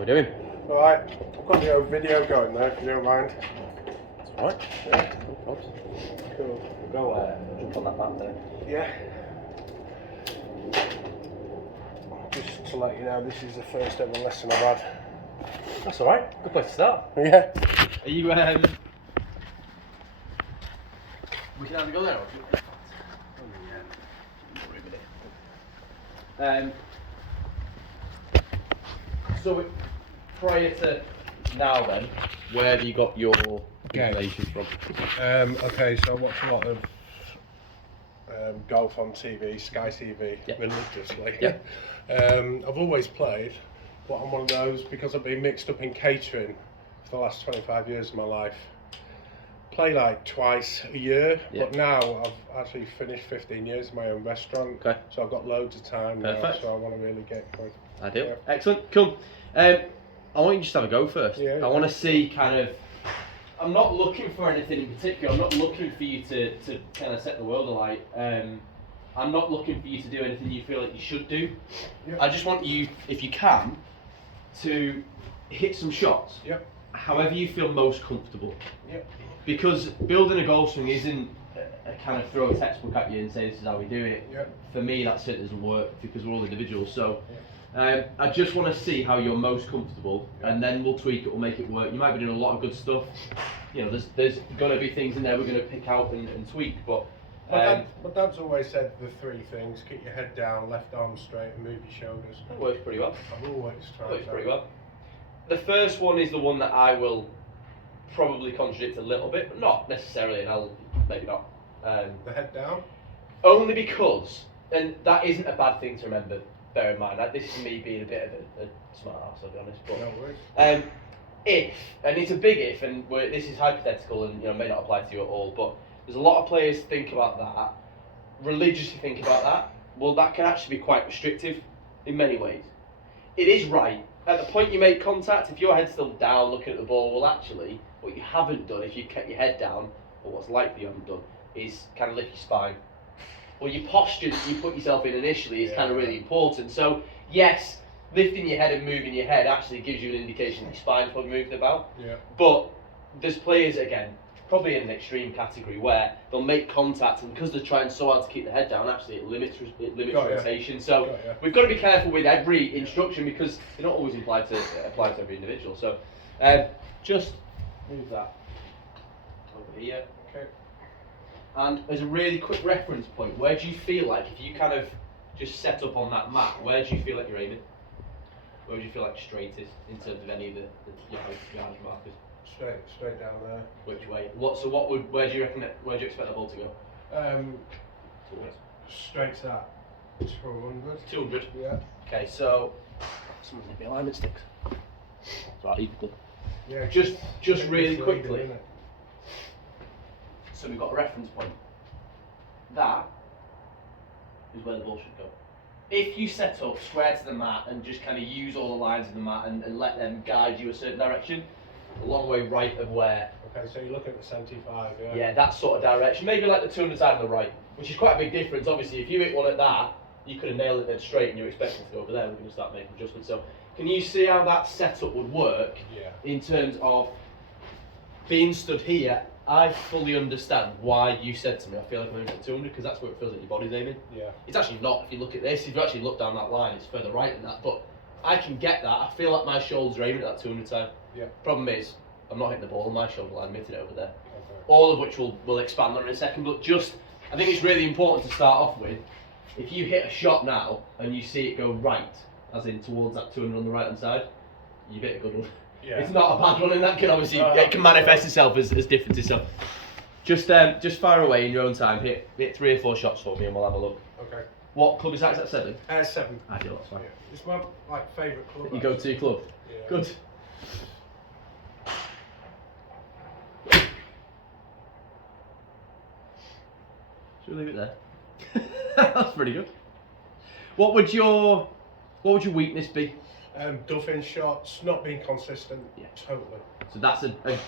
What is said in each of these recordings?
How are we doing? Right, I've got the old video going there, if you don't mind. It's alright. Yeah. Cool. Cool. We'll go jump on that map there. Yeah. Just to let you know, this is the first ever lesson I've had. That's alright. Good place to start. Yeah. Are you, we can either go there or so prior to now then, where have you got your information from? Okay, so I watch a lot of golf on TV, Sky TV, Yeah. religiously. Yeah. I've always played, but I'm one of those, because I've been mixed up in catering for the last 25 years of my life. Play like twice a year, Yeah. but now I've actually finished 15 years in my own restaurant, Okay. so I've got loads of time now, Perfect. so I want to really get going. Ideal. Yeah. Excellent. Cool. I want you just to have a go first. Yeah. I want to see kind of. I'm not looking for anything in particular. I'm not looking for you to kind of set the world alight. I'm not looking for you to do anything you feel like you should do. Yeah. I just want you, if you can, to hit some shots. Yep. However you feel most comfortable. Yep. Because building a golf swing isn't a kind of throw a textbook at you and say this is how we do it. Yep. For me, that certainly doesn't work because we're all individuals. So. I just want to see how you're most comfortable, and then we'll tweak it, we'll make it work. You might be doing a lot of good stuff. You know, there's going to be things in there we're going to pick out and tweak, but My dad's always said the three things: keep your head down, left arm straight, and move your shoulders. that works pretty well. I've always tried Works that. pretty well. The first one is the one that I will probably contradict a little bit, but not necessarily, and I'll maybe not. The head down. Only because, and that isn't a bad thing to remember. Bear in mind, that this is me being a bit of a smart ass, I'll be honest. But No worries. if, and it's a big if, and this is hypothetical and may not apply to you at all, but there's a lot of players think about that, religiously think about that. Well, that can actually be quite restrictive in many ways. It is right. At the point you make contact, if your head's still down looking at the ball, well actually, what you haven't done, if you've kept your head down, or what's likely you haven't done, is kind of lift your spine. Or your posture that you put yourself in initially is kind of really important. So yes, lifting your head and moving your head actually gives you an indication that your spine's probably moving about. Yeah. But there's players, again, probably in an extreme category, where they'll make contact, and because they're trying so hard to keep the head down, actually it limits rotation. So we've got to be careful with every instruction, because they don't always apply to every individual. So just move that over here. Okay. And as a really quick reference point, where do you feel like, if you kind of just set up on that map, where do you feel like you're aiming? Where do you feel like straight is in terms of any of the yardage markers? Straight down there. Which way? Where do you expect the ball to go? Towards? Straight at 200. 200. Yeah. Okay, so someone's going to be alignment sticks. Right, equal. Yeah. Just really It's quickly. leading, isn't it? So we've got a reference point. That is where the ball should go. If you set up square to the mat and just kind of use all the lines of the mat and let them guide you a certain direction, a long way right of where. Okay, so you're looking at the 75, yeah? Yeah, that sort of direction. Maybe like the 200 side on the right, which is quite a big difference. Obviously, if you hit one at that, you could have nailed it dead straight and you're expecting to go over there. We're going to start making adjustments. So, can you see how that setup would work Yeah. in terms of being stood here? I fully understand why you said to me, I feel like I'm aiming at 200, because that's where it feels like your body's aiming. Yeah. It's actually not. If you look at this, if you actually look down that line, it's further right than that. But I can get that. I feel like my shoulders are aiming at that 200 time. Yeah. Problem is, I'm not hitting the ball. My shoulder line mitted over there. Okay. All of which we'll expand on in a second. But just, I think it's really important to start off with. If you hit a shot now and you see it go right, as in towards that 200 on the right hand side, you've hit a good one. Yeah. It's not a bad one, and that can obviously it can manifest itself as differences. So just fire away in your own time. Hit 3 or 4 shots for me, and we'll have a look. Okay. What club is that? Is that 7? 7. Ideal, that's fine. Yeah. It's my favourite club. You go to club. Yeah. Good. Should we leave it there? That's pretty good. What would your weakness be? Duffing shots, not being consistent. Yeah. Totally. So that's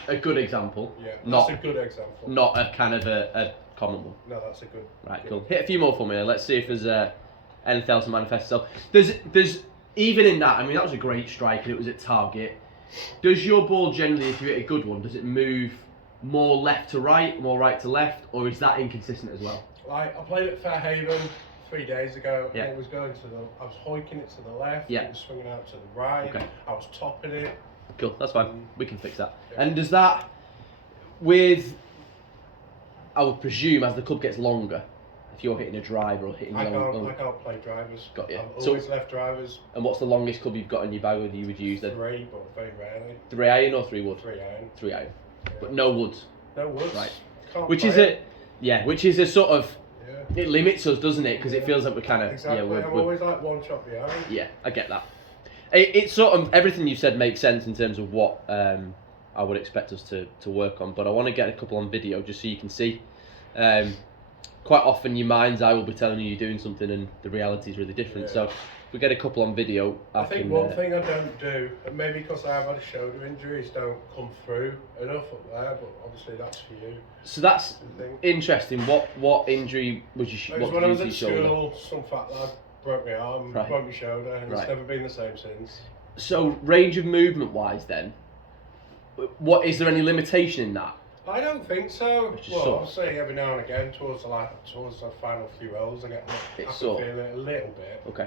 a good example. Yeah. Not That's a good example. not a kind of a common one. No, that's a good. Right, good. cool. Hit a few more for me. Let's see if there's anything else that manifests itself. There's even in that, I mean, that was a great strike and it was at target. Does your ball generally, if you hit a good one, does it move more left to right, more right to left, or is that inconsistent as well? Like, I played at Fairhaven 3 days ago, Yeah. and it was going to the. I was hoiking it to the left. Yeah. It was swinging out to the right. Okay. I was topping it. Cool, that's fine. We can fix that. Yeah. And does that, with, I would presume, as the club gets longer, if you're hitting a driver or hitting I long, can't play drivers. Got you. I've So- always left drivers. and what's the longest club you've got in your bag that you would use then? 3, but very rarely. 3 iron or 3 wood? 3 iron. 3 iron. Yeah. But no woods. No woods. Right. Can't Which play is it. which is a sort of, Yeah. it limits us, doesn't it? Because it Yeah. feels like we're kind of, Exactly. we're, I'm always like one shot behind. yeah, I get that. It's sort of, everything you said makes sense in terms of what I would expect us to work on, but I want to get a couple on video just so you can see. Quite often your mind's eye will be telling you you're doing something and the reality is really different. Yeah. So if we get a couple on video, I think one thing I don't do, and maybe because I have had a shoulder injuries, don't come through enough up there, but obviously that's for you. So that's I think. interesting. What injury was you? It was What when I did was you at do to your shoulder? school, some fat lad broke my arm, Right. broke my shoulder, and Right. it's never been the same since. So range of movement wise, then, what is there any limitation in that? I don't think so. It's just Well, sort I'll of- say every now and again towards the final few rolls, I It's can sort of- feel it a little bit. Okay.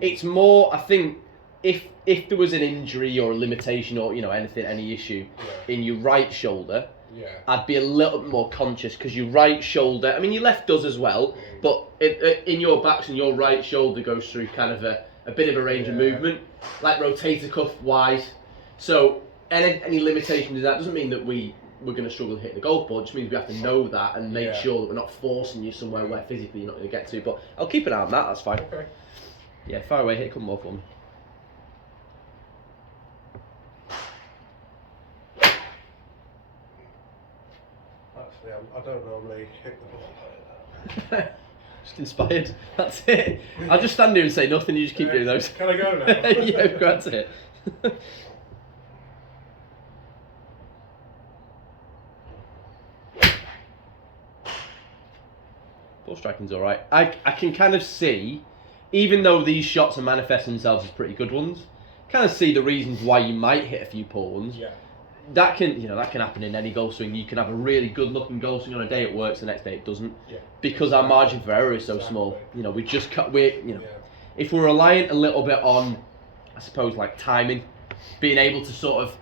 It's more, I think, if there was an injury or a limitation or anything, any issue Yeah. in your right shoulder, Yeah. I'd be a little bit more conscious because your right shoulder, I mean your left does as well, but in your backs and your right shoulder goes through kind of a bit of a range of Yeah. movement, like rotator cuff wise. So any limitation to that doesn't mean that we're going to struggle to hit the golf ball. It just means we have to know that and make Yeah. sure that we're not forcing you somewhere where physically you're not going to get to. But I'll keep an eye on that. That's fine. Okay. Yeah, fire away. Hit a couple more for me. Actually, I don't normally hit the ball. Just inspired. That's it. I'll just stand here and say nothing. You just keep doing those. Can I go now? Yeah, that's it. Ball striking's all right. I can kind of see, even though these shots are manifesting themselves as pretty good ones, kind of see the reasons why you might hit a few poor ones. Yeah. That can happen in any golf swing. You can have a really good looking golf swing on a day it works, the next day it doesn't, Yeah. because our margin for error is so Exactly. small. We just cut. Yeah. If we're reliant a little bit on, I suppose, like timing, being able to sort of,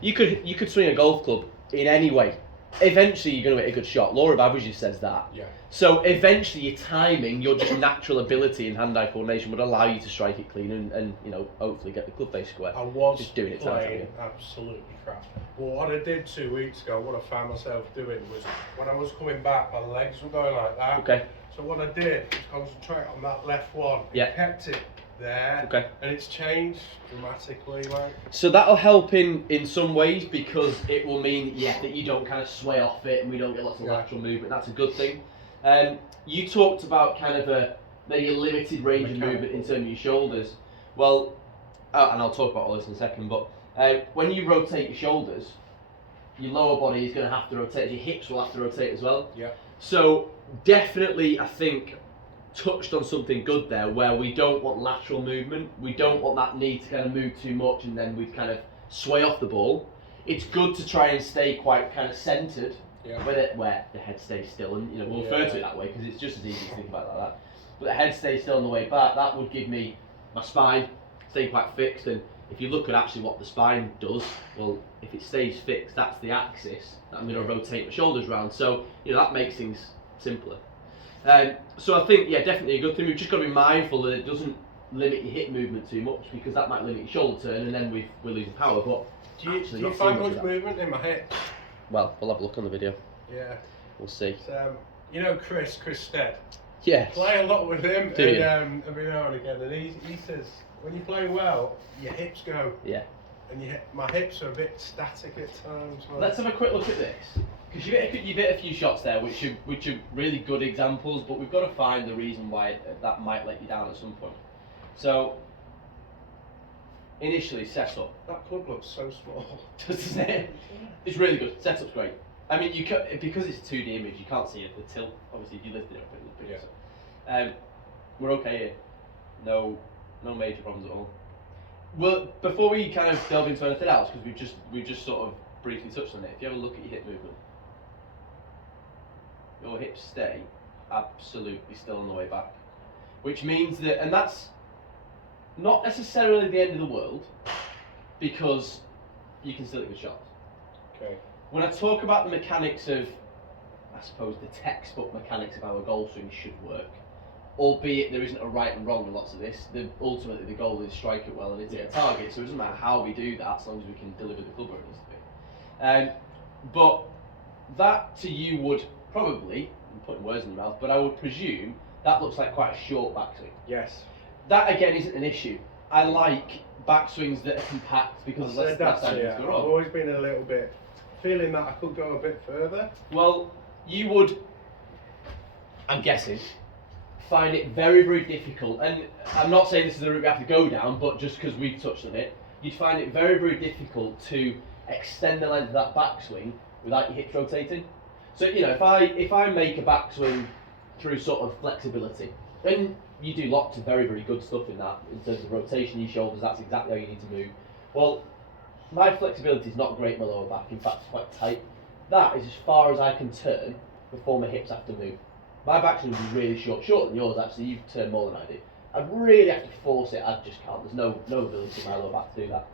you could swing a golf club in any way. Eventually, you're going to hit a good shot. Law of averages says that. Yeah. So eventually, your timing, your just natural ability and hand-eye coordination would allow you to strike it clean and hopefully get the club face square. I was Just doing it time playing and time absolutely crap. Well, what I did 2 weeks ago, what I found myself doing was when I was coming back, my legs were going like that. Okay. So what I did was concentrate on that left one. Yeah. Kept it there. Okay. And it's changed dramatically, like. So that'll help in some ways because it will mean that you don't kind of sway off it and we don't get lots of Yeah. lateral movement. That's a good thing. You talked about kind of maybe a limited range of movement in terms of your shoulders. Well, and I'll talk about all this in a second, but when you rotate your shoulders, your lower body is going to have to rotate, your hips will have to rotate as well. Yeah. So definitely, I think, touched on something good there where we don't want lateral movement. We don't want that need to kind of move too much and then we kind of sway off the ball. It's good to try and stay quite kind of centred Yeah. where the head stays still, and we'll refer to it that way because it's just as easy to think about it like that. But the head stays still on the way back. That would give me my spine staying quite fixed. And if you look at actually what the spine does, well, if it stays fixed, that's the axis that I'm going to rotate my shoulders around. So that makes things simpler. So I think definitely a good thing. We've just got to be mindful that it doesn't limit your hip movement too much because that might limit your shoulder turn, and then we're losing power. But Do you, actually do you not too find much of much that. movement in my hips? Well, we'll have a look on the video. Yeah. We'll see. It's, Chris Stead. Yes. Play a lot with him, Do you? and every now and again, and he says when you play well, your hips go, Yeah. and my hips are a bit static at times. Like. Let's have a quick look at this because you've hit a few shots there, which are really good examples, but we've got to find the reason why that might let you down at some point. So initially, set up. That club looks so small. Doesn't it? It's really good. Setup's great. I mean, because it's a 2D image, you can't see the tilt. Obviously, if you lifted it up, it would be bigger. We're okay here. No No major problems at all. Well, before we kind of delve into anything else, because we've just sort of briefly touched on it. If you have a look at your hip movement, your hips stay absolutely still on the way back, which means that, and that's not necessarily the end of the world, because you can still hit good shots. Okay. When I talk about the mechanics of, I suppose, the textbook mechanics of how a golf swing should work, albeit there isn't a right and wrong in lots of this, ultimately the goal is strike it well and hit it a target, so it doesn't matter how we do that as long as we can deliver the club where it needs to be. But that to you would probably, I'm putting words in your mouth, but I would presume that looks like quite a short backswing. Yes. That again isn't an issue. I like backswings that are compact because less time to go I've wrong. always been a little bit feeling that I could go a bit further. Well, you would, I'm guessing, find it very, very difficult, and I'm not saying this is the route we have to go down, but just because we've touched on it, you'd find it very, very difficult to extend the length of that backswing without your hips rotating. So, you know, if I make a backswing through sort of flexibility, and you do lots of very, very good stuff in that, in terms of rotation of your shoulders, that's exactly how you need to move. Well, my flexibility is not great in my lower back, in fact it's quite tight. That is as far as I can turn before my hips have to move. My backswing would be really shorter than yours actually, you've turned more than I do. I'd really have to force it, I just can't, there's no ability in my lower back to do that.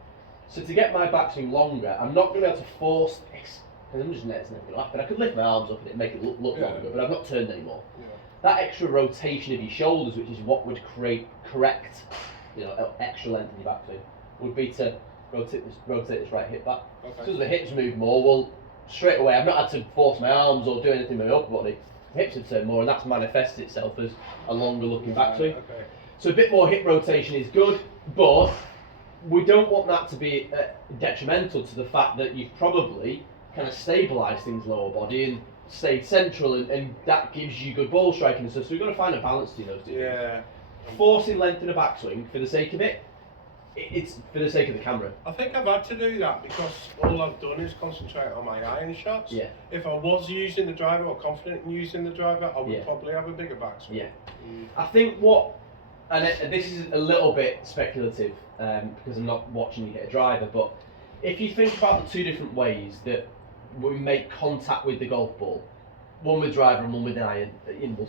So to get my backswing longer, I'm not going to be able to force this, because I'm just it's never going to happen. I could lift my arms up and it'd make it look longer, but I've not turned anymore. Yeah. That extra rotation of your shoulders, which is what would correct, extra length in your backswing, would be to rotate this right hip back. Okay. So as the hips move more, well, straight away, I've not had to force my arms or do anything with my upper body. The hips have turned more, and that's manifested itself as a longer looking backswing. Okay. So a bit more hip rotation is good, but we don't want that to be detrimental to the fact that you've probably kind of stabilised things lower body and stayed central, and that gives you good ball striking and stuff. So we've got to find a balance between those two. Yeah. Forcing length in a backswing for the sake of it, it's for the sake of the camera. I think I've had to do that because all I've done is concentrate on my iron shots. Yeah. If I was using the driver or confident in using the driver, I would Yeah. probably have a bigger backswing. Yeah. I think this is a little bit speculative because I'm not watching you hit a driver, but if you think about the two different ways that we make contact with the golf ball, one with driver and one with iron,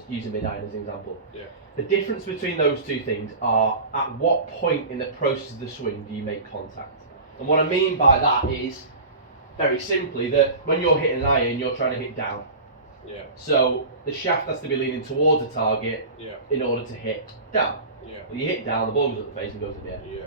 using mid-iron as an example. Yeah. The difference between those two things are at what point in the process of the swing do you make contact. And what I mean by that is, very simply, that when you're hitting an iron, you're trying to hit down. Yeah. So the shaft has to be leaning towards the target Yeah. in order to hit down. Yeah. When you hit down, the ball goes up the face and goes in the air. Yeah.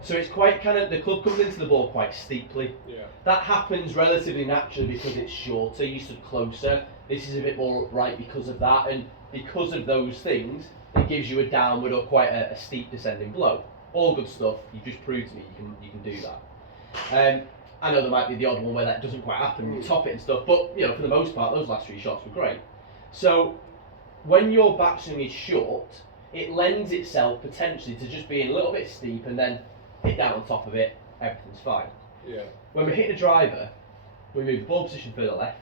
So it's quite the club comes into the ball quite steeply. Yeah. That happens relatively naturally because it's shorter, you stood closer. This is a bit more upright because of that, and because of those things, it gives you a downward or quite a steep descending blow. All good stuff. You just proved to me you can do that. I know there might be the odd one where that doesn't quite happen, you top it and stuff, but for the most part, those last three shots were great. So when your backswing is short, it lends itself potentially to just being a little bit steep and then hit down on top of it, everything's fine. Yeah. When we hit the driver, we move the ball position further left.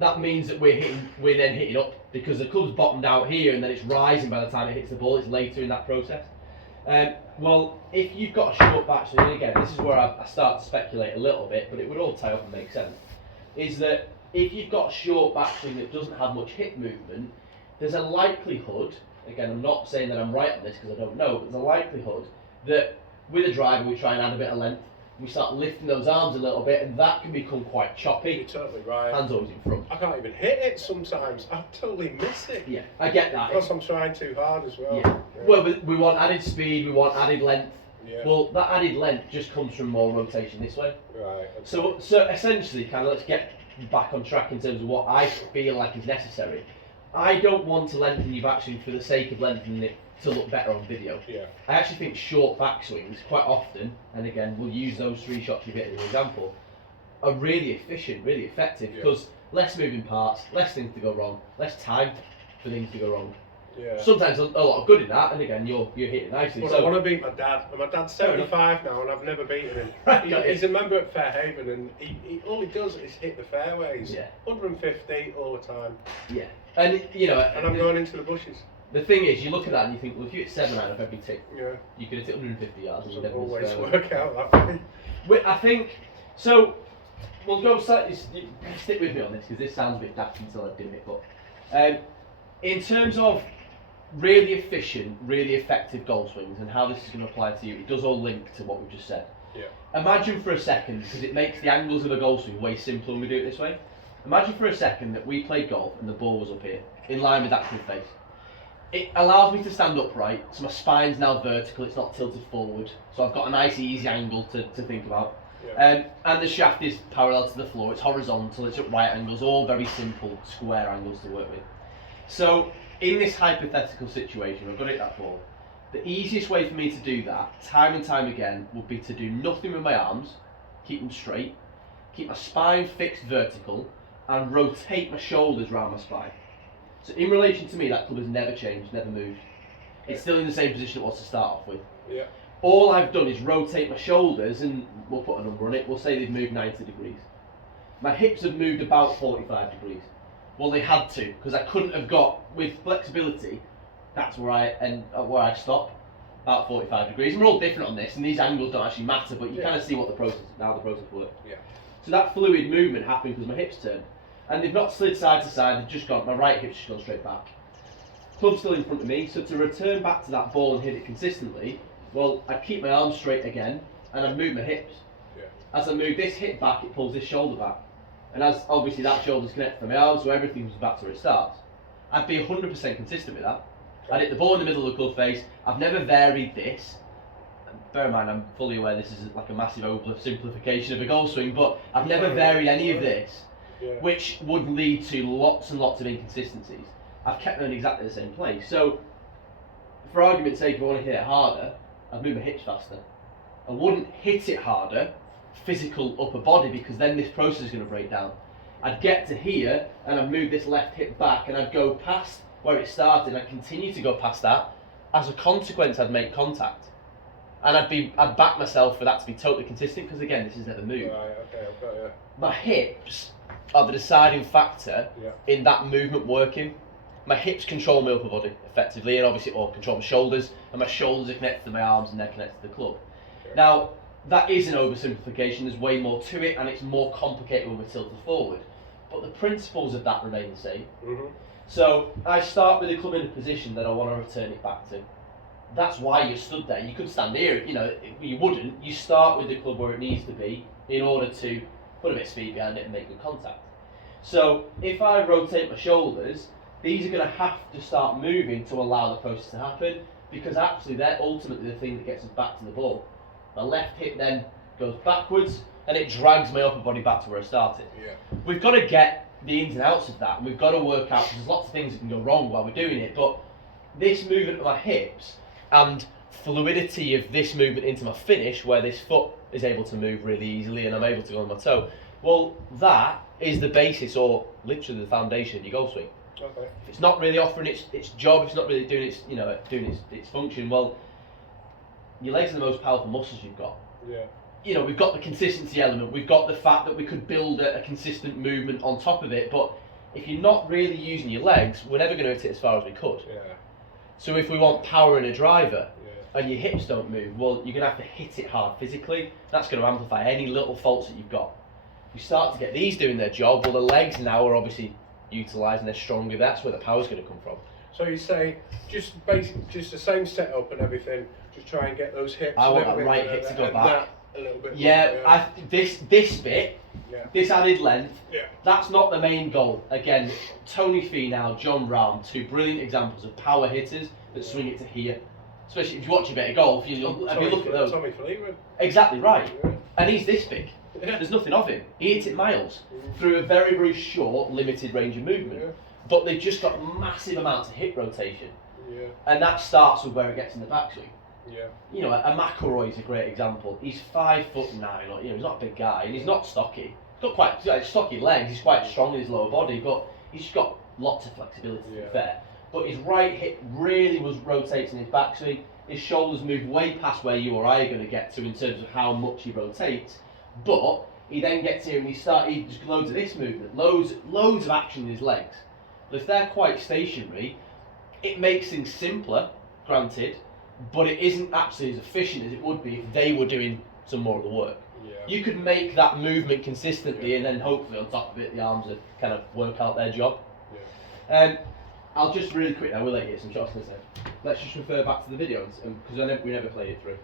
That means that we're then hitting up because the club's bottomed out here and then it's rising by the time it hits the ball. It's later in that process. Well, if you've got a short backswing, and again, this is where I start to speculate a little bit, but it would all tie up and make sense, is that if you've got a short backswing that doesn't have much hip movement, there's a likelihood, again, I'm not saying that I'm right on this because I don't know, but there's a likelihood that with a driver we try and add a bit of length, we start lifting those arms a little bit, and that can become quite choppy. You're totally right. Hands always in front. I can't even hit it sometimes. I totally miss it. Yeah, I get that. Because I'm trying too hard as well. Yeah. Well, we want added speed, we want added length. Yeah. Well, that added length just comes from more rotation this way. Right. Okay. So essentially, kind of let's get back on track in terms of what I feel like is necessary. I don't want to lengthen your backswing for the sake of lengthening it to look better on video. Yeah. I actually think short backswings quite often, and again we'll use those three shots you've hit as an example, are really efficient, really effective because less moving parts, less things to go wrong, less time for things to go wrong. Yeah. Sometimes a lot of good in that, and again you're hitting nicely. Well, So I want to beat my dad, and my dad's 75 now, and I've never beaten him. He's a member at Fairhaven, and he all he does is hit the fairways. Yeah. 150 all the time. Yeah, and And I'm going into the bushes. The thing is, you look at that and you think, well, if you hit 7 out of every tee, Yeah. you could hit 150 yards. Doesn't and always fairway. work out that way. I think so. We'll go slightly. Stick with me on this because this sounds a bit daft until I do it. But in terms of really efficient, really effective golf swings and how this is going to apply to you, it does all link to what we've just said. Yeah. Imagine for a second, because it makes the angles of a golf swing way simpler when we do it this way. Imagine for a second that we played golf and the ball was up here, in line with that club face. It allows me to stand upright, so my spine's now vertical, it's not tilted forward, so I've got a nice easy angle to think about. Yeah. And the shaft is parallel to the floor, it's horizontal, it's at right angles, all very simple square angles to work with. So in this hypothetical situation, I've got to hit that ball. The easiest way for me to do that, time and time again, would be to do nothing with my arms, keep them straight, keep my spine fixed vertical, and rotate my shoulders around my spine. So in relation to me, that club has never changed, never moved. It's still in the same position it was to start off with. Yeah. All I've done is rotate my shoulders, and we'll put a number on it, we'll say they've moved 90 degrees. My hips have moved about 45 degrees. Well, they had to, because I couldn't have got, with flexibility, that's where I stop, about 45 degrees. And we're all different on this, and these angles don't actually matter, but you kind of see what how the process works. Yeah. So that fluid movement happened because my hips turned. And they've not slid side to side, they've just gone, my right hip's just gone straight back. Club's still in front of me, so to return back to that ball and hit it consistently, well, I'd keep my arms straight again, and I'd move my hips. Yeah. As I move this hip back, it pulls this shoulder back. And as obviously that shoulder's connected to my arms, so everything's back to where it starts. I'd be 100% consistent with that. I'd hit the ball in the middle of the club face. I've never varied this. Bear in mind, I'm fully aware this is like a massive oversimplification of a golf swing, but I've never varied any of this, which would lead to lots and lots of inconsistencies. I've kept them in exactly the same place. So, for argument's sake, if I want to hit it harder, I'd move my hips faster. I wouldn't hit it harder, physical upper body, because then this process is going to break down. I'd get to here, and I'd move this left hip back, and I'd go past where it started, and I'd continue to go past that. As a consequence, I'd make contact. And I'd back myself for that to be totally consistent, because again, this has never moved. Right, okay, I've got you. My hips are the deciding factor in that movement working. My hips control my upper body effectively, and obviously or control my shoulders, and my shoulders are connected to my arms and they're connected to the club. Okay. Now, that is an oversimplification, there's way more to it, and it's more complicated when we're tilted forward. But the principles of that remain the same. Mm-hmm. So, I start with the club in a position that I want to return it back to. That's why you stood there. You could stand here, you wouldn't. You start with the club where it needs to be in order to put a bit of speed behind it and make good contact. So if I rotate my shoulders, these are going to have to start moving to allow the process to happen, because actually they're ultimately the thing that gets us back to the ball. My left hip then goes backwards and it drags my upper body back to where I started. Yeah. We've got to get the ins and outs of that, and we've got to work out, because there's lots of things that can go wrong while we're doing it, but this movement of my hips and fluidity of this movement into my finish, where this foot is able to move really easily and I'm able to go on my toe, well, that is the basis, or literally the foundation of your golf swing. Okay. If it's not really offering its job, if it's not really doing its function, well, your legs are the most powerful muscles you've got. Yeah. We've got the consistency element, we've got the fact that we could build a consistent movement on top of it, but if you're not really using your legs, we're never going to hit it as far as we could. Yeah. So if we want power in a driver, and your hips don't move, well, you're going to have to hit it hard physically. That's going to amplify any little faults that you've got. If you start to get these doing their job, well, the legs now are obviously utilised and they're stronger. That's where the power's going to come from. So you say just the same setup and everything. Just try and get those hips. I want a little that bit right further hip to go and back. That a little bit. Yeah, this bit, this added length, Yeah. that's not the main goal. Again, Tony Finau, John Rahm, two brilliant examples of power hitters that swing it to here. Especially if you watch a bit of golf, if you look at those. Tommy Fleetwood. Exactly right. Yeah. And he's this big. Yeah. There's nothing of him. He hits it miles through a very, very short, limited range of movement. Yeah. But they've just got massive amounts of hip rotation. Yeah. And that starts with where it gets in the backswing. Yeah. A McIlroy is a great example. He's 5'9", or, he's not a big guy, and he's not stocky. He's got stocky legs, he's quite strong in his lower body, but he's just got lots of flexibility, to be fair. But his right hip really rotates in his backswing. His shoulders move way past where you or I are going to get to in terms of how much he rotates. But he then gets here and he just loads of this movement, loads of action in his legs. But if they're quite stationary, It makes things simpler, granted, but it isn't actually as efficient as it would be if they were doing some more of the work. Yeah. You could make that movement consistently, and then hopefully on top of it, the arms would kind of work out their job. Yeah. I'll just really quick now, we'll let you get some shots in a sec. Let's just refer back to the video, because we never played it through.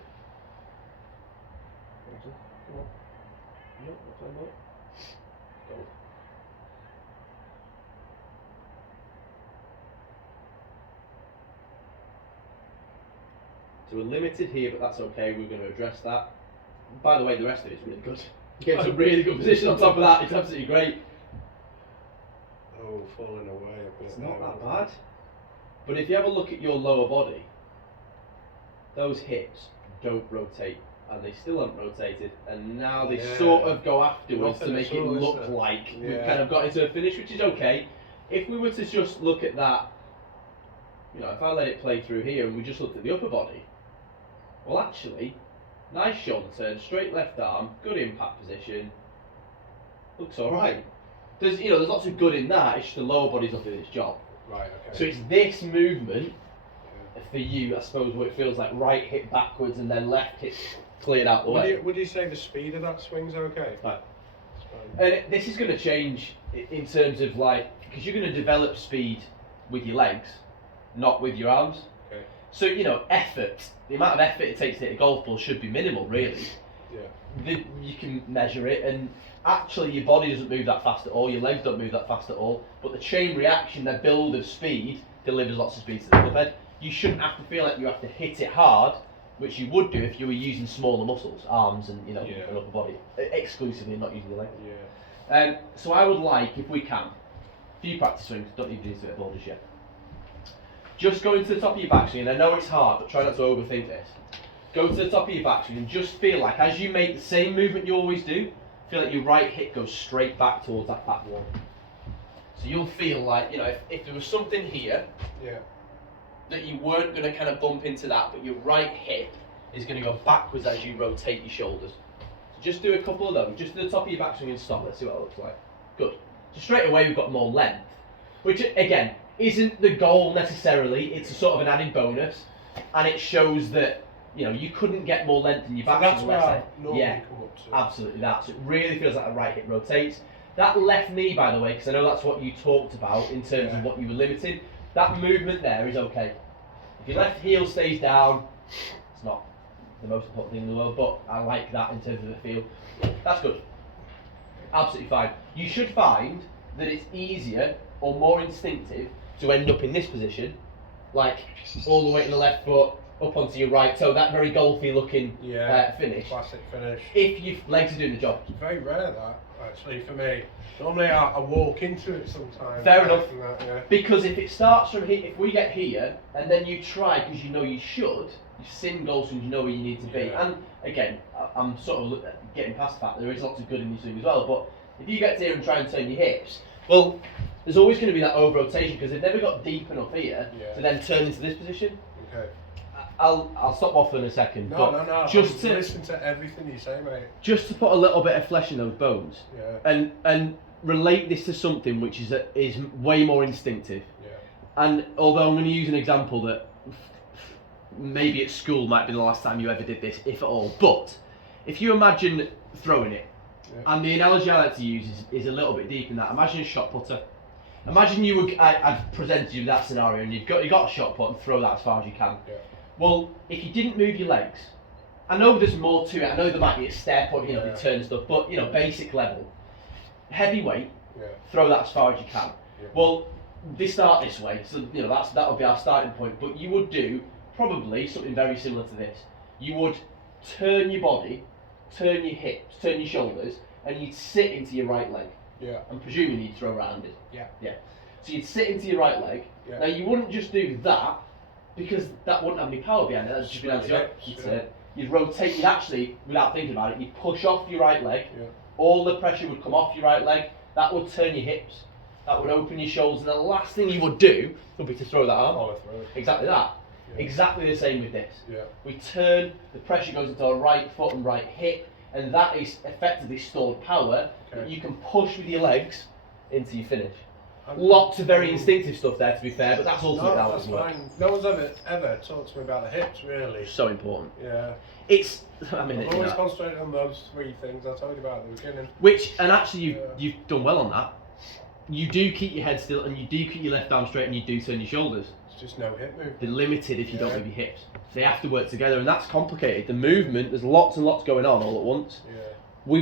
Come on. No, not playing it. Go. So we're limited here, but that's okay, we're going to address that. By the way, the rest of it is really good. Getting some really good position on top of that, it's absolutely great. Oh, falling away a bit. It's not that bad. But if you have a look at your lower body, those hips don't rotate, and they still haven't rotated, and now they sort of go afterwards to make it look like we've kind of got into a finish, which is okay. If we were to just look at that, you know, if I let it play through here and we just looked at the upper body, well actually, nice shoulder turn, straight left arm, good impact position, looks alright. There's lots of good in that, it's just the lower body's not doing its job. Right, okay. So it's this movement for you, I suppose, where it feels like right hip backwards and then left hip cleared out the way. Would you say the speed of that swing's okay? Right. And this is going to change in terms of because you're going to develop speed with your legs, not with your arms. Okay. So, effort, the amount of effort it takes to hit a golf ball should be minimal, really. Yeah. You can measure it, and actually your body doesn't move that fast at all, your legs don't move that fast at all, but the chain reaction, the build of speed, delivers lots of speed to the club head. You shouldn't have to feel like you have to hit it hard, which you would do if you were using smaller muscles, arms and an upper body, exclusively, not using the legs. Yeah. So I would like, if we can, a few practice swings, don't need to do this at ball just yet. Just go into the top of your backswing, and I know it's hard, but try not to overthink this. Go to the top of your backswing and just feel like, as you make the same movement you always do, feel like your right hip goes straight back towards that back wall. So you'll feel like, if there was something here, that you weren't going to kind of bump into that, but your right hip is going to go backwards as you rotate your shoulders. So just do a couple of those, just to the top of your backswing and stop. Let's see what it looks like. Good. So straight away we've got more length, which again isn't the goal necessarily. It's a sort of an added bonus, and it shows that you couldn't get more length in your backswing. That's where I normally come up to. Absolutely that. So it really feels like the right hip rotates. That left knee, by the way, because I know that's what you talked about in terms of what you were limited. That movement there is okay. If your left heel stays down, it's not the most important thing in the world, but I like that in terms of the feel. That's good. Absolutely fine. You should find that it's easier or more instinctive to end up in this position, like all the way to the left foot, up onto your right toe, that very golfy looking finish. Classic finish. If your legs are doing the job. It's very rare that, actually, for me. Normally I walk into it sometimes. Fair enough. That, Because if it starts from here, if we get here, and then you try because you know you should, you sim goal swings, you know where you need to be. And again, I'm sort of getting past the fact there is lots of good in your swing as well, but if you get to here and try and turn your hips, well, there's always going to be that over rotation because they've never got deep enough here to then turn into this position. Okay. I'll stop waffling a second. No. Just to listen to everything you say, mate. Just to put a little bit of flesh in those bones, and relate this to something which is way more instinctive. Yeah. And although I'm going to use an example that maybe at school might be the last time you ever did this, if at all, but if you imagine throwing it, and the analogy I like to use is a little bit deep in that. Imagine a shot putter. Imagine I've presented you that scenario and you got a shot put and throw that as far as you can. Yeah. Well, if you didn't move your legs, I know there's more to it. I know there might be a step or the turn stuff, but basic level, heavy weight, throw that as far as you can. Yeah. Well, they start this way, so that'll be our starting point. But you would do probably something very similar to this. You would turn your body, turn your hips, turn your shoulders, and you'd sit into your right leg. Yeah. I'm presuming you'd throw right-handed. Yeah. Yeah. So you'd sit into your right leg. Yeah. Now you wouldn't just do that because that wouldn't have any power behind it. That's just be you'd rotate. You'd actually, without thinking about it, you'd push off your right leg. Yeah. All the pressure would come off your right leg. That would turn your hips. That would open your shoulders, and the last thing you would do would be to throw that arm. Follow through. Exactly that. Yeah. Exactly the same with this. Yeah. We turn, the pressure goes into our right foot and right hip, and that is effectively stored power that you can push with your legs into your finish. Lots of very instinctive stuff there, to be fair, but that's ultimately No, how that's it works. fine. No one's ever talked to me about the hips, really. So important. Yeah. It's, I mean, I've you always know, concentrated on those 3 things I told you about at the beginning. which, and actually Yeah. you've done well on that. You do keep your head still, and you do keep your left arm straight, and you do turn your shoulders. It's just no hip movement. They're limited if you don't Yeah. move your hips. They have to work together, and that's complicated. The movement, there's lots and lots going on all at once. Yeah. We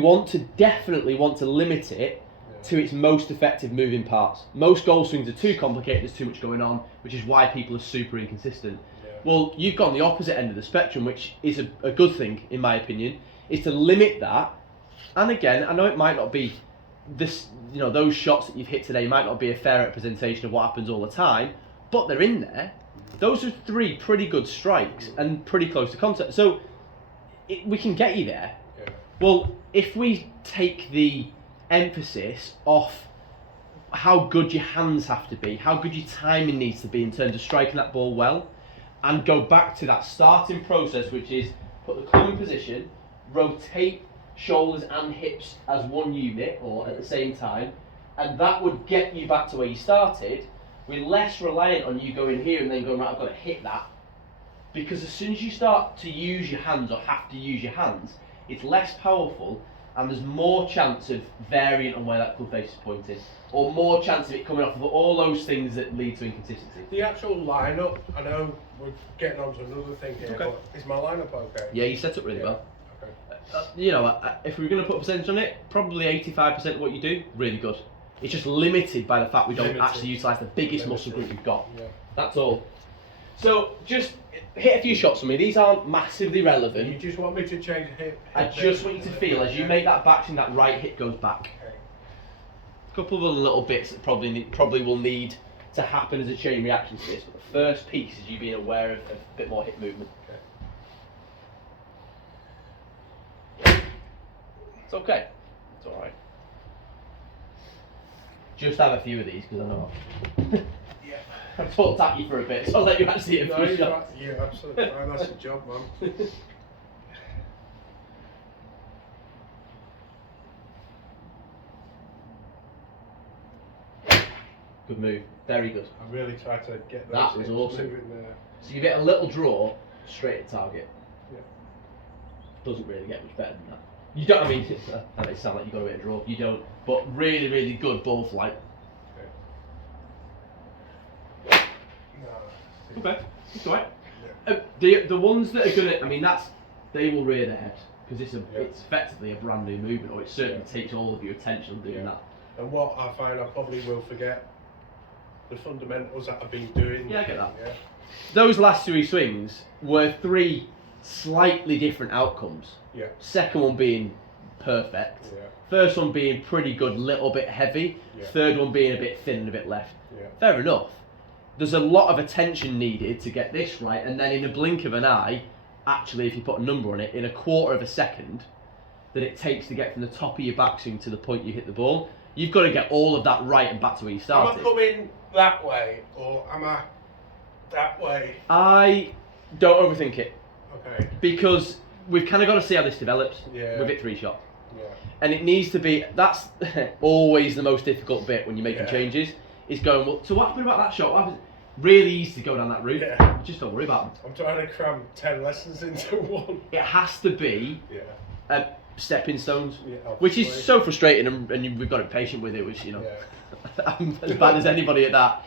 definitely want to limit it Yeah. to its most effective moving parts. Most goal swings are too complicated, there's too much going on, which is why people are super inconsistent. Yeah. Well, you've gone the opposite end of the spectrum, which is a good thing, in my opinion, is to limit that. And again, I know it might not be this, you know, those shots that you've hit today might not be a fair representation of what happens all the time, but they're in there. Those are 3 pretty good strikes and pretty close to contact. So we can get you there. Yeah. Well, if we take the emphasis off how good your hands have to be, how good your timing needs to be in terms of striking that ball well, and go back to that starting process, which is put the club in position, rotate shoulders and hips as one unit or at the same time, and that would get you back to where you started. We're less reliant on you going here and then going, right, I've got to hit that. Because as soon as you start to use your hands or have to use your hands, it's less powerful and there's more chance of variant on where that club face is pointing, or more chance of it coming off of all those things that lead to inconsistency. The actual lineup, I know we're getting on to another thing here, Okay. but is my lineup okay? Yeah, you set up really Yeah. well. Okay. You know, if we were going to put a percentage on it, probably 85% of what you do, really good. It's just limited by the fact we don't Limited. actually utilise the biggest muscle Limited. group we've got. Yeah. That's all. So just hit a few shots for me. These aren't massively You relevant. just want me to change hip? I just want you to feel as you make that back swing, that right hip goes back. Okay. A couple of other little bits that probably will need to happen as a chain reaction to this, but the first piece is you being aware of a bit more hip movement. Okay. It's okay. It's all right. Just have a few of these because I know Yeah. I've talked at you for a bit, so I'll let you actually hit a No, few you're shots. right. Yeah, absolutely fine. That's your job, man. Good move. Very good. I really try to get those That was hips awesome. moving there. So you get a little draw straight at target. Yeah. Doesn't really get much better than that. You don't, I mean, that may sound like you've got to hit a draw. You don't. But really, really good ball flight. Okay. No. Okay. It's alright. Yeah. The ones that are gonna, I mean, they will rear their heads because Yeah. it's effectively a brand new movement, or it certainly takes all of your attention doing Yeah. that. And what I find I probably will forget the fundamentals that I've been doing. Yeah, I get that. Yeah. Those last 3 swings were 3 slightly different outcomes. Yeah. Second one being perfect. Yeah. First one being pretty good, little bit heavy. Yeah. Third one being a bit thin and a bit left. Yeah. Fair enough. There's a lot of attention needed to get this right, and then in a blink of an eye, actually, if you put a number on it, in a quarter of a second, that it takes to get from the top of your backswing to the point you hit the ball, you've got to get all of that right and back to where you Am started. I coming that way or am I that way? I don't overthink it, Okay. because we've kind of got to see how this develops. Yeah. We've hit 3 shots. Yeah. And it needs to be, that's always the most difficult bit when you're making Yeah. changes, is going, well, so what happened about that shot? What happened? Really easy to go down that route. Yeah. Just don't worry about them. I'm trying to cram 10 lessons into one. It has to be Yeah. stepping stones, Yeah, which is obviously. so frustrating, and we've got to be patient with it, which, you know, Yeah. I'm as bad as anybody at that.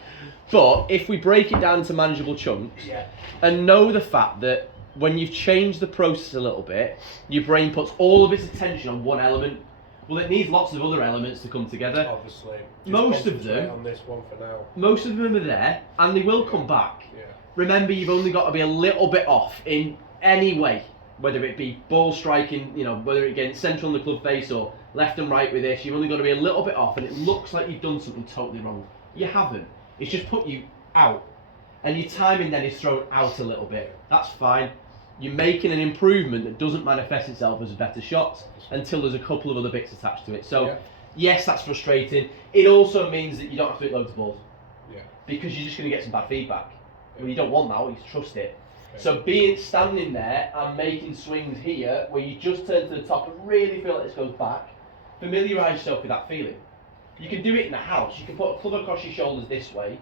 But if we break it down into manageable chunks, Yeah. and know the fact that when you've changed the process a little bit, your brain puts all of its attention on one element. Well, it needs lots of other elements to come together. Obviously. Just Most of concentrate them- on this one for now. Most of them are there, and they will come back. Yeah. Remember, you've only got to be a little bit off in any way, whether it be ball striking, you know, whether it against central on the club face or left and right with this. You've only got to be a little bit off, and it looks like you've done something totally wrong. You haven't. It's just put you out, and your timing then is thrown out a little bit. That's fine. You're making an improvement that doesn't manifest itself as better shots until there's a couple of other bits attached to it. So, Yeah. yes, that's frustrating. It also means that you don't have to hit loads of balls, Yeah. because you're just going to get some bad feedback. Well, you don't want that, you trust it. Okay. So standing there and making swings here, where you just turn to the top and really feel like this goes back, familiarise yourself with that feeling. You can do it in the house. You can put a club across your shoulders this way.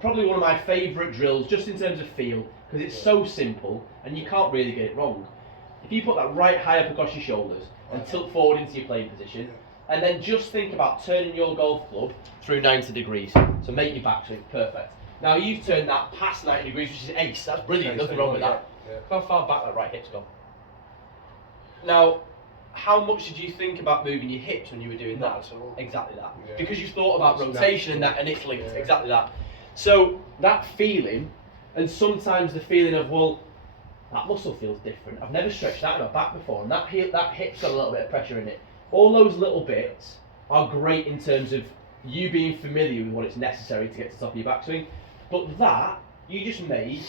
Probably one of my favourite drills, just in terms of feel, because it's so simple and you can't really get it wrong. If you put that right high up across your shoulders and tilt forward into your playing position, and then just think about turning your golf club through 90 degrees. So make your backswing perfect. Now you've turned that past 90 degrees, which is ace. That's brilliant. Nothing wrong with that. Look how far back that right hip's gone. Now, how much did you think about moving your hips when you were doing that? Not at all. Exactly that. Yeah. Because you thought about It's rotation and natural. that, and it's linked. Yeah. Exactly that. So that feeling, and sometimes the feeling of, well, that muscle feels different. I've never stretched that in my back before, and that hip's got a little bit of pressure in it. All those little bits are great in terms of you being familiar with what it's necessary to get to the top of your backswing. But that, you just made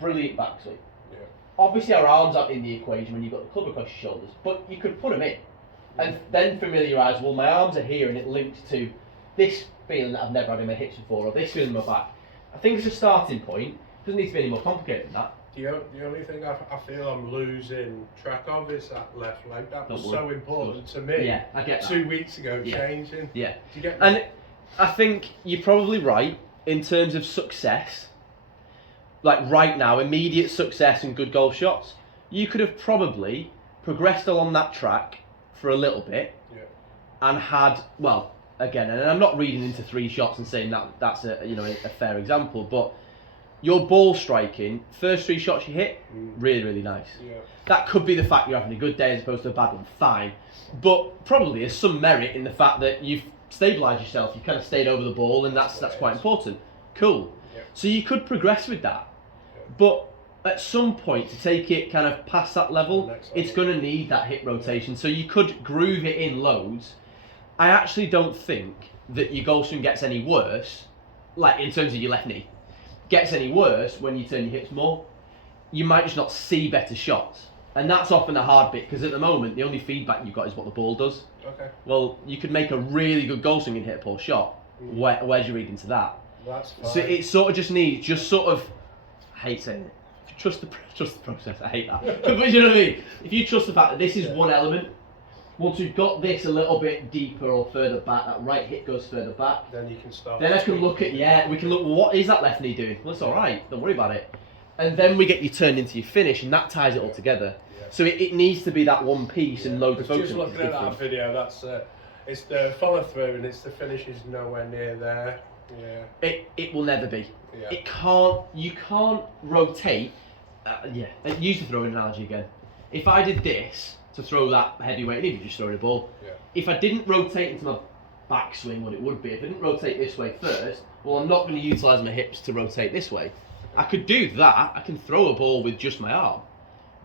brilliant backswing. Yeah. Obviously our arms aren't in the equation when you've got the club across your shoulders, but you could put them in. And then familiarise, well, my arms are here and it links to this feeling that I've never had in my hips before, or this feeling in my back. I think it's a starting point. It doesn't need to be any more complicated than that. The only thing I feel I'm losing track of is that left leg. That was so important to me. Yeah, I get that. 2 weeks ago, Yeah. changing. Yeah. Do you get me? And I think you're probably right in terms of success. Like right now, immediate success and good golf shots. You could have probably progressed along that track for a little bit Yeah. and had, well, again, and I'm not reading into 3 shots and saying that's a fair example, but your ball striking, first 3 shots you hit, really, really nice. Yeah. That could be the fact you're having a good day as opposed to a bad one, fine. But probably there's some merit in the fact that you've stabilised yourself, you've kind of stayed over the ball, and that's quite important. Cool. Yeah. So you could progress with that. Yeah. But at some point, to take it kind of past that level, Next it's level. going to need that hip rotation. So you could groove it in loads. I actually don't think that your golf swing gets any worse, like in terms of your left knee, gets any worse when you turn your hips more. You might just not see better shots. And that's often the hard bit, because at the moment, the only feedback you've got is what the ball does. Okay. Well, you could make a really good golf swing and hit a poor shot. Where's your read into that? That's fine. So it sort of just needs, I hate saying it, trust the process, I hate that. But you know what I mean? If you trust the fact that this is one element, once we've got this a little bit deeper or further back, that right hip goes further back, Then you can start. then I can look at, we can look, well, what is that left knee doing? Well, it's alright, don't worry about it. And then we get you turned into your finish, and that ties it all together. Yeah. So it needs to be that one piece and loads of Because focus. just looking at that video, that's it's the follow through and it's the finish is nowhere near there. Yeah. It will never be. Yeah. It can't. You can't rotate. Use the throwing analogy again. If I did this to throw that heavyweight, and even just throwing a ball, Yeah. if I didn't rotate into my backswing, what it would be, if I didn't rotate this way first, well, I'm not going to utilise my hips to rotate this way. I could do that. I can throw a ball with just my arm,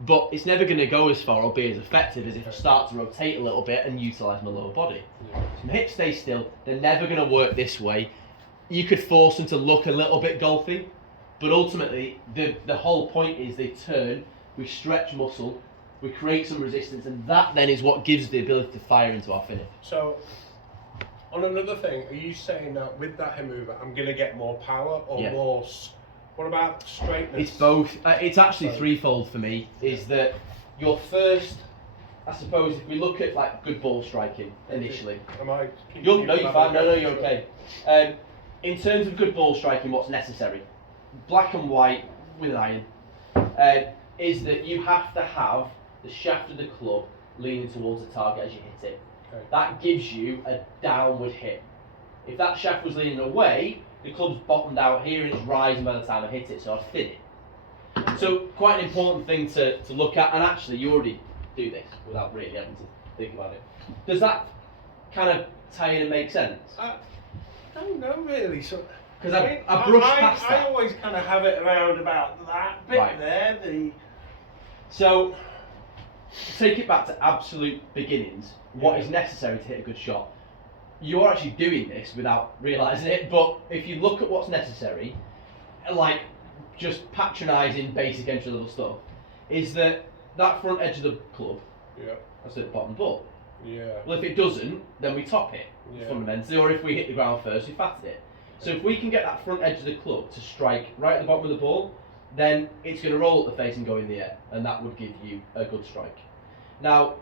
but it's never going to go as far or be as effective as if I start to rotate a little bit and utilise my lower body. Yeah. So my hips stay still. They're never going to work this way. You could force them to look a little bit golfy, but ultimately the whole point is they turn, we stretch muscle, we create some resistance, and that then is what gives the ability to fire into our finish. So, on another thing, are you saying that with that hip mover, I'm going to get more power or Yeah. more? What about straightness? It's both. It's actually threefold for me. Is that your first? I suppose if we look at like good ball striking initially. Am I? You're fine. No, you're okay. In terms of good ball striking, what's necessary, black and white with an iron, is that you have to have the shaft of the club leaning towards the target as you hit it. Okay. That gives you a downward hit. If that shaft was leaning away, the club's bottomed out here and it's rising by the time I hit it, so I thin it. So quite an important thing to look at, and actually you already do this without really having to think about it. Does that kind of tie in and make sense? I don't know really. So, Because I brushed past I that. always kind of have it around about that bit Right. there. So, to take it back to absolute beginnings, what Yeah. is necessary to hit a good shot? You're actually doing this without realising it, but if you look at what's necessary, like just patronising basic entry level stuff, is that front edge of the club Yeah. has to hit the bottom of the ball. Yeah. Well, if it doesn't, then we top it Yeah. fundamentally, or if we hit the ground first, we fatted it. So if we can get that front edge of the club to strike right at the bottom of the ball, then it's going to roll at the face and go in the air, and that would give you a good strike. Now,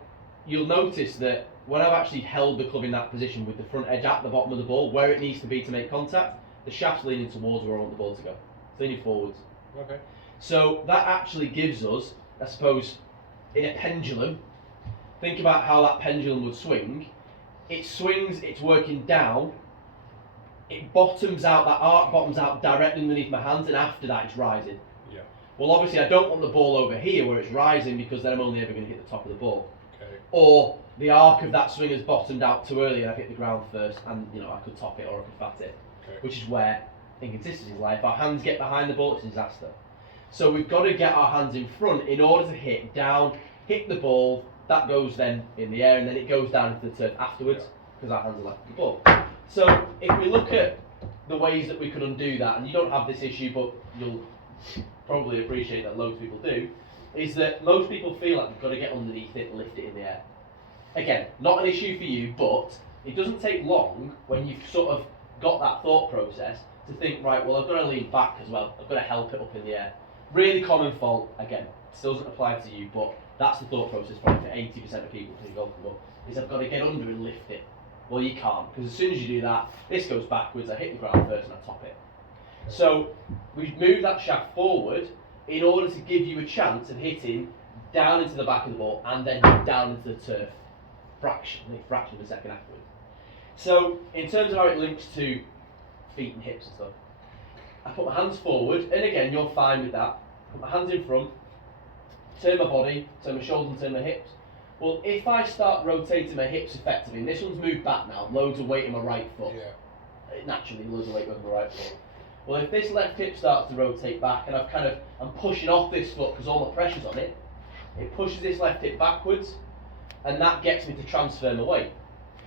you'll notice that when I've actually held the club in that position with the front edge at the bottom of the ball, where it needs to be to make contact, the shaft's leaning towards where I want the ball to go. It's leaning forwards. Okay. So that actually gives us, I suppose, in a pendulum, think about how that pendulum would swing. It swings, it's working down, it bottoms out, that arc bottoms out directly underneath my hands, and after that it's rising. Yeah. Well, obviously I don't want the ball over here where it's rising, because then I'm only ever going to hit the top of the ball. Okay. Or the arc of that swing has bottomed out too early and I've hit the ground first, and I could top it or I could fat it. Okay. Which is where inconsistency is like. If our hands get behind the ball, it's a disaster. So we've got to get our hands in front in order to hit down, hit the ball, that goes then in the air, and then it goes down into the turf afterwards, because our hands are left with the ball. So if we look at the ways that we could undo that, and you don't have this issue, but you'll probably appreciate that loads of people do, is that most people feel like they've got to get underneath it and lift it in the air. Again, not an issue for you, but it doesn't take long when you've sort of got that thought process to think, right, well, I've got to lean back as well, I've got to help it up in the air. Really common fault, again, still doesn't apply to you, but that's the thought process probably for 80% of people who go from up, is I've got to get under and lift it. Well, you can't, because as soon as you do that, this goes backwards, I hit the ground first and I top it. So we move that shaft forward in order to give you a chance of hitting down into the back of the ball and then down into the turf fraction of a second afterwards. So in terms of how it links to feet and hips and stuff, I put my hands forward, and again, you're fine with that. Put my hands in front, turn my body, turn my shoulders and turn my hips. Well, if I start rotating my hips effectively, and this one's moved back now, loads of weight in my right foot. Yeah. Naturally, loads of weight on my right foot. Well, if this left hip starts to rotate back, and I'm pushing off this foot because all my pressure's on it, it pushes this left hip backwards, and that gets me to transfer my weight.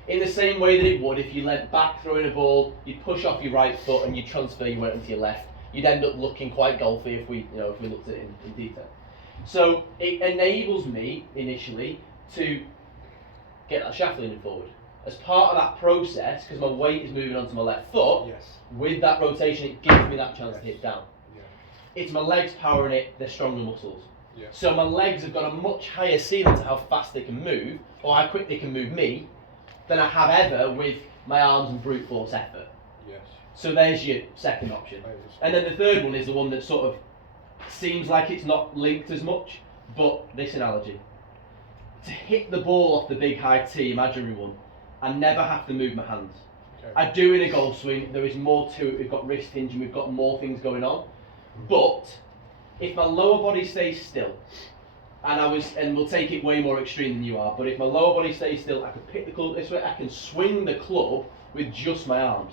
In the same way that it would if you leant back throwing a ball, you'd push off your right foot and you'd transfer your weight into your left. You'd end up looking quite golfy if we looked at it in detail. So it enables me initially to get that shaft leaning forward. As part of that process, because my weight is moving onto my left foot, Yes. with that rotation it gives me that chance to hit down. Yeah. It's my legs powering it, they're stronger muscles. Yeah. So my legs have got a much higher ceiling to how fast they can move, or how quick they can move me, than I have ever with my arms and brute force effort. Yes. So there's your second option. And then the third one is the one that sort of seems like it's not linked as much, but this analogy. To hit the ball off the big high tee, imaginary one, I never have to move my hands. Okay. I do in a golf swing, there is more to it, we've got wrist hinge and we've got more things going on. But if my lower body stays still, and we'll take it way more extreme than you are, but if my lower body stays still, I can pick the club this way, I can swing the club with just my arms.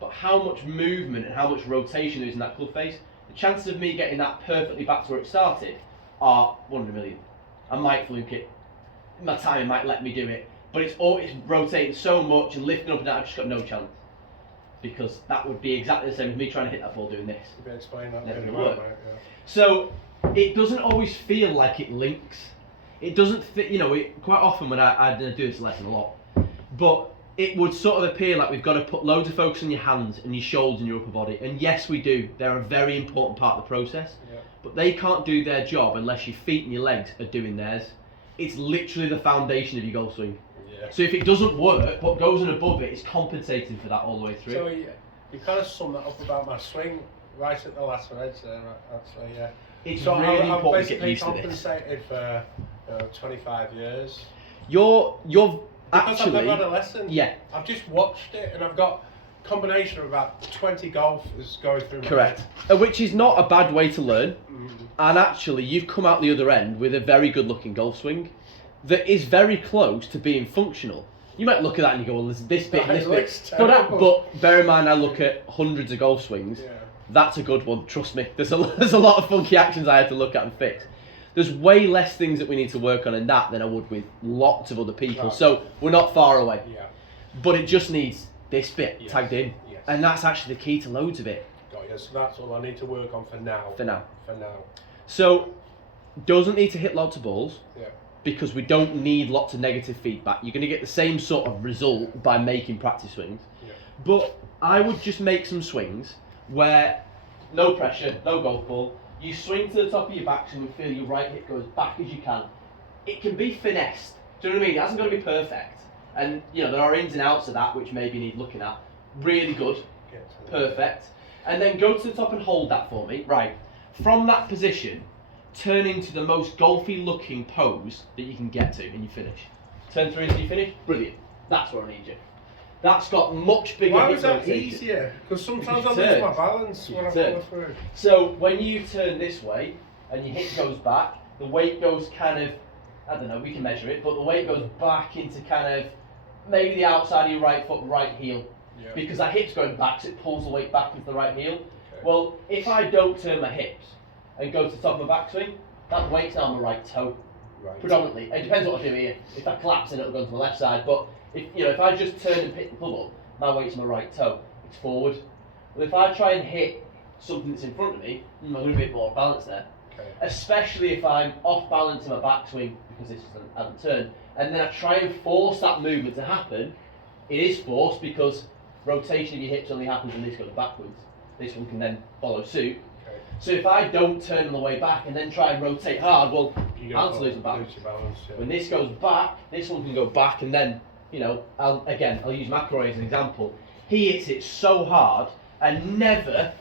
But how much movement and how much rotation there is in that club face, the chances of me getting that perfectly back to where it started are 1 in a million. I might fluke it, my timing might let me do it, but it's rotating so much and lifting up and down, I've just got no chance. Because that would be exactly the same as me trying to hit that ball doing this. You can explain that Never really gonna well, work. mate. Yeah. So it doesn't always feel like it links. It doesn't fit, quite often when I do this lesson a lot, but it would sort of appear like we've got to put loads of focus on your hands and your shoulders and your upper body. And yes, we do. They're a very important part of the process, Yeah. but they can't do their job unless your feet and your legs are doing theirs. It's literally the foundation of your golf swing. Yeah. So if it doesn't work, what goes in above it is compensating for that all the way through. So you kind of summed that up about my swing right at the latter edge there, actually, yeah. It's So really I've important to get basically used to this. compensated for 25 years. You're Because I've actually, never had a lesson. yeah, I've just watched it and I've got a combination of about 20 golfers going through my correct. head. Which is not a bad way to learn. Mm. And actually, you've come out the other end with a very good-looking golf swing that is very close to being functional. You might look at that and you go, well, there's this bit and That this looks bit. terrible. But bear in mind, I look at hundreds of golf swings. Yeah. That's a good one, trust me. There's a lot of funky actions I had to look at and fix. There's way less things that we need to work on in that than I would with lots of other people. Right. So we're not far away. Yeah. But it just needs this bit Yes. tagged in. Yes. And that's actually the key to loads of it. Got you. So that's all I need to work on for now. For now. For now. So, doesn't need to hit lots of balls. Yeah. Because we don't need lots of negative feedback. You're going to get the same sort of result by making practice swings. Yeah. But I would just make some swings where no pressure, no golf ball. You swing to the top of your back and you feel your right hip go as back as you can. It can be finessed. Do you know what I mean? It hasn't got to be perfect. And there are ins and outs of that which maybe need looking at. Really good, perfect. And then go to the top and hold that for me. Right, from that position, turn into the most golfy looking pose that you can get to and you finish. Turn through until you finish, brilliant. That's where I need you. That's got much bigger Why hip was that rotation. easier? Because sometimes I you lose turn. my balance when I turn. follow through. So when you turn this way and your hip goes back, the weight goes kind of, I don't know, we can measure it, but the weight goes back into kind of maybe the outside of your right foot, right heel. Yeah. Because that hip's going back, so it pulls the weight back into the right heel. Okay. Well, if I don't turn my hips and go to the top of my backswing, that weight's now on my right toe. Right. Predominantly. It depends what I do here. If I collapse, then it'll go to my left side. But if I just turn and pick the club up, my weight's on my right toe. It's forward. But if I try and hit something that's in front of me, I'm going to be a bit more balanced there. Okay. Especially if I'm off balance in my backswing because this hasn't turned, and then I try and force that movement to happen. It is forced because rotation of your hips only happens when this goes backwards. This one can then follow suit. Okay. So if I don't turn on the way back and then try and rotate hard, well, I'll lose the balance. Yeah. When this goes back, this one can go back, and then I'll use McIlroy as an example. He hits it so hard and never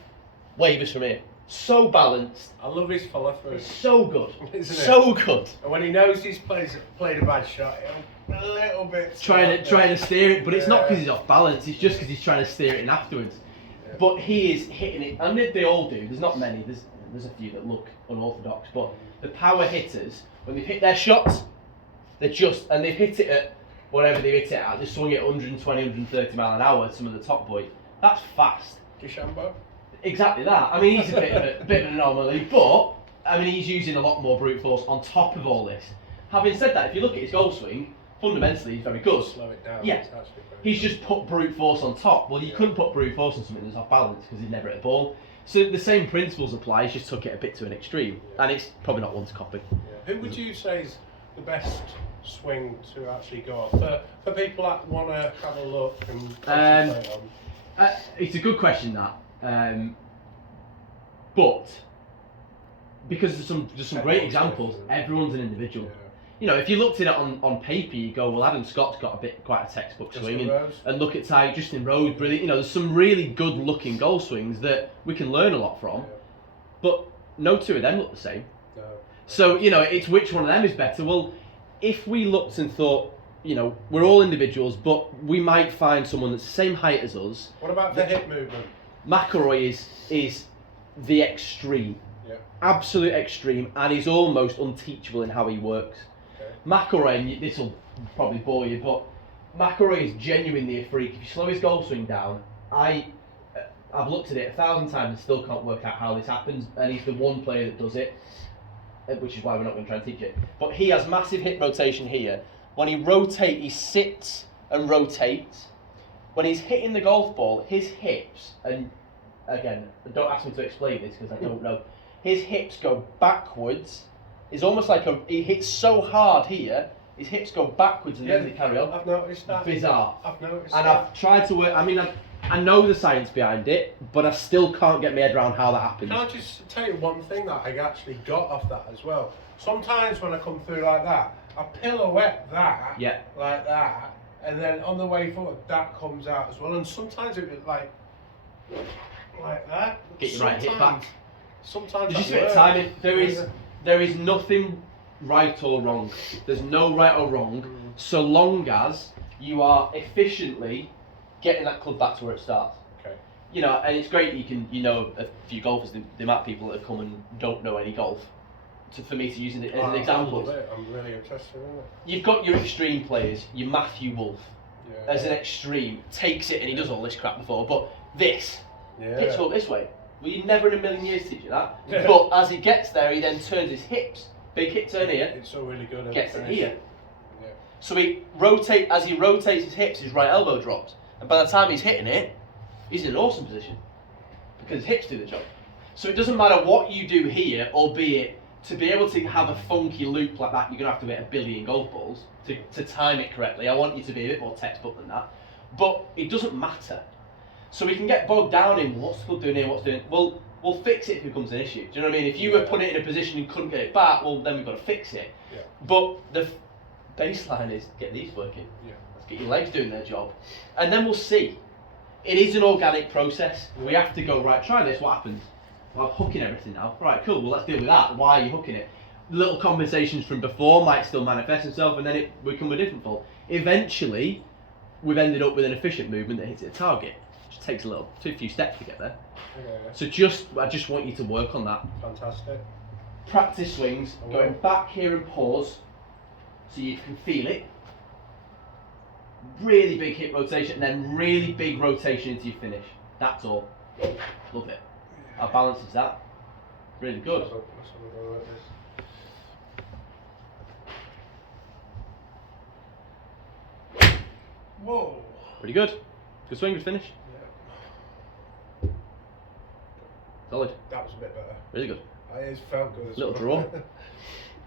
wavers from here. So balanced. I love his follow through. It's so good. Isn't it? So good. And when he knows he's played a bad shot, he'll a little bit Trying to steer it, but it's not Yeah. because he's off balance. It's just because he's trying to steer it in afterwards. Yeah. But he is hitting it, and they all do. There's not many. There's a few that look unorthodox, but the power hitters, when they've hit their shots, they've hit it at whatever they hit it at. They swung it 120, 130 mile an hour. Some of the top boys. That's fast. DeChambeau. Exactly that. I mean, he's a bit of an anomaly, but I mean, he's using a lot more brute force on top of all this. Having said that, if you look at his golf swing, fundamentally he's very good. Slow it down. Yeah. It's actually very He's just put brute force on top. Well, you Yeah. couldn't put brute force on something that's off balance because he'd never hit a ball. So the same principles apply. He's just took it a bit to an extreme, Yeah. and it's probably not one to copy. Yeah. Who would you say is the best swing to actually go off for people that want to have a look and concentrate on? It's a good question that, but because there's some great Everyone's examples. different. Everyone's an individual. Yeah. If you looked at it on paper, you go, well, Adam Scott's got quite a textbook Justin swing, Rose. and look at Justin Rose, brilliant. There's some really good-looking golf swings that we can learn a lot from, Yeah. but no two of them look the same. No. So it's which one of them is better. Well, if we looked and thought, we're all individuals, but we might find someone that's the same height as us. What about the hip movement? McIlroy is the extreme, Yeah. absolute extreme, and he's almost unteachable in how he works. Okay. McIlroy, and this will probably bore you, but McIlroy is genuinely a freak. If you slow his golf swing down, I've looked at it 1,000 times and still can't work out how this happens, and he's the one player that does it, which is why we're not going to try and teach it. But he has massive hip rotation here. When he rotates, he sits and rotates. When he's hitting the golf ball, his hips, and again, don't ask me to explain this because I don't know, his hips go backwards. It's almost like he hits so hard here, his hips go backwards and then they carry on. I've noticed that. Bizarre. I've noticed And that. I've tried to work, I know the science behind it, but I still can't get my head around how that happens. Can I just tell you one thing that I actually got off that as well? Sometimes when I come through like that, I pirouette that, Yeah. like that, and then on the way forward, that comes out as well. And sometimes it was like that. Get your right hip back. Sometimes There's just a that bit of works. timing. There is nothing right or wrong. There's no right or wrong, so long as you are efficiently getting that club back to where it starts. Okay. And it's great you can, a few golfers, the amount of people that have come and don't know any golf, for me to use it as an example. I love it. I'm really interested in it. You've got your extreme players, your Matthew Wolf, Yeah. as an extreme, takes it and he does all this crap before, but this, hits up this way. Well, you'd never in a million years teach you that. Yeah. But as he gets there, he then turns his hips, big hip turn here, It's so really good. at gets it finish. here. Yeah. So as he rotates his hips, his right elbow drops. And by the time he's hitting it, he's in an awesome position. Because his hips do the job. So it doesn't matter what you do here, albeit to be able to have a funky loop like that, you're going to have to hit 1 billion golf balls to time it correctly. I want you to be a bit more textbook than that. But it doesn't matter. So we can get bogged down in what's the club doing here, what's doing. Well, we'll fix it if it becomes an issue. Do you know what I mean? If you were put it in a position and couldn't get it back, well, then we've got to fix it. Yeah. But the baseline is get these working. Yeah. Let's get your legs doing their job, and then we'll see. It is an organic process. We have to go, right, try this, what happens? Well, I'm hooking everything now. Right, cool, well, let's deal with that. Why are you hooking it? Little compensations from before might still manifest themselves, and then it become a different fault. Eventually, we've ended up with an efficient movement that hits a target. It just takes a few steps to get there. Yeah. So I just want you to work on that. Fantastic. Practice swings, going back here and pause, so you can feel it. Really big hip rotation, and then really big rotation into your finish. That's all. Love it. How balanced is that? Really good. Let's have a go like this. Whoa. Pretty good. Good swing, good finish. Yeah. Solid. That was a bit better. Really good. It felt good as Little well.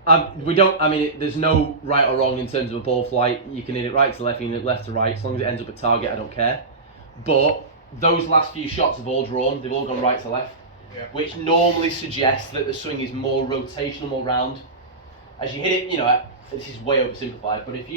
draw. There's no right or wrong in terms of a ball flight. You can hit it right to left, you can hit it left to right. As long as it ends up a target, I don't care. But those last few shots have all drawn. They've all gone right to left. Yeah. Which normally suggests that the swing is more rotational, more round. As you hit it, this is way oversimplified, but if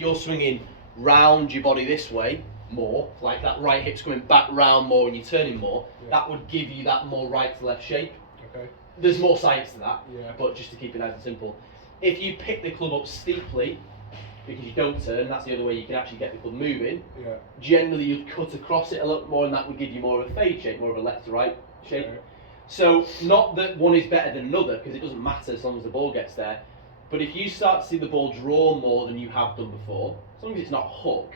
you're swinging round your body this way more, like that right hip's coming back round more and you're turning more, that would give you that more right to left shape. Okay. There's more science to that, Yeah. but just to keep it nice and simple. If you pick the club up steeply, because you don't turn, that's the other way you can actually get the club moving, Yeah. generally you'd cut across it a lot more and that would give you more of a fade shape, more of a left to right shape. Okay. So, not that one is better than another, because it doesn't matter as long as the ball gets there. But if you start to see the ball draw more than you have done before, as long as it's not hook,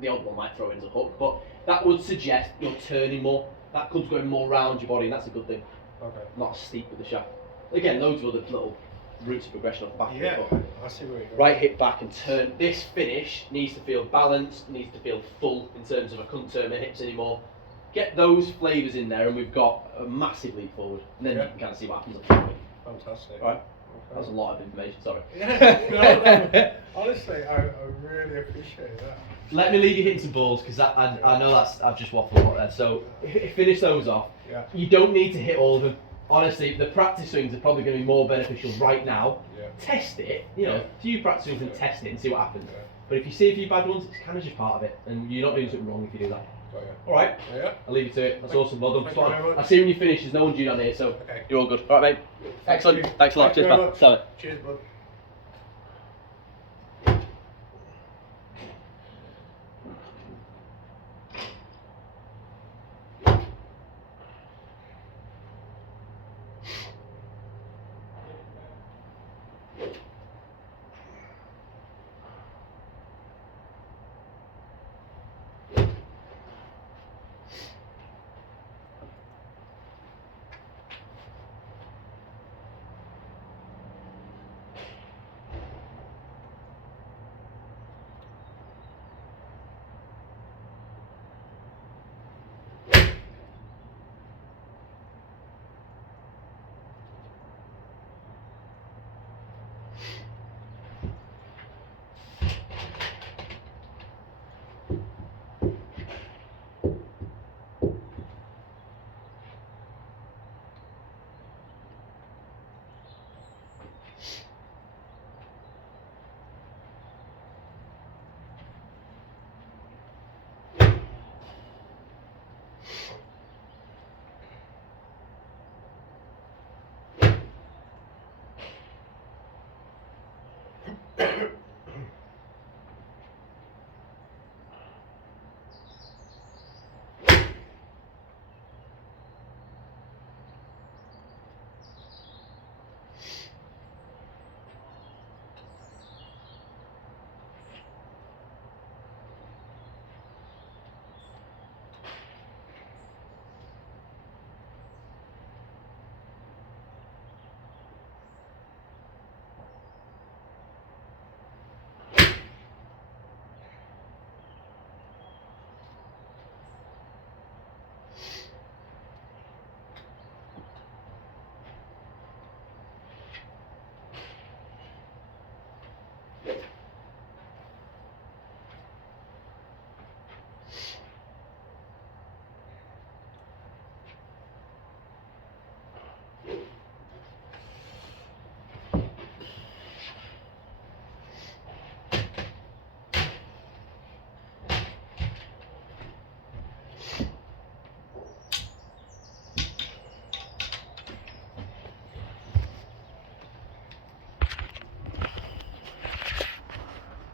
the odd one might throw in as a hook, but that would suggest you're turning more. That club's going more round your body, and that's a good thing. Okay. Not steep with the shaft. Again, loads of other little routes of progression off the back of Yeah. it. But I see where you're going. right hip back and turn. This finish needs to feel balanced, needs to feel full in terms of I couldn't turn my hips anymore. Get those flavours in there, and we've got a massive leap forward. And then you can kind of see what happens. Fantastic. All right. Okay. That's a lot of information, sorry. Yeah, no. Honestly, I really appreciate that. Let me leave you hitting some balls, because I know I've just waffled a lot there. So finish those off. Yeah. You don't need to hit all of them. Honestly, the practice swings are probably going to be more beneficial right now. Yeah. Test it, Yeah. a few practice swings and test it and see what happens. Yeah. But if you see a few bad ones, it's kind of just part of it, and you're not doing something wrong if you do that. Got you. All right, Yeah. I'll leave you to it. That's awesome. Well done. Thank you very much. I'll see you when you finish. There's no one due down here, so Okay. you're all good. All right, mate. Excellent. you. Thanks a lot. Thank you Cheers, very pal. much. Sell it. Cheers, bud.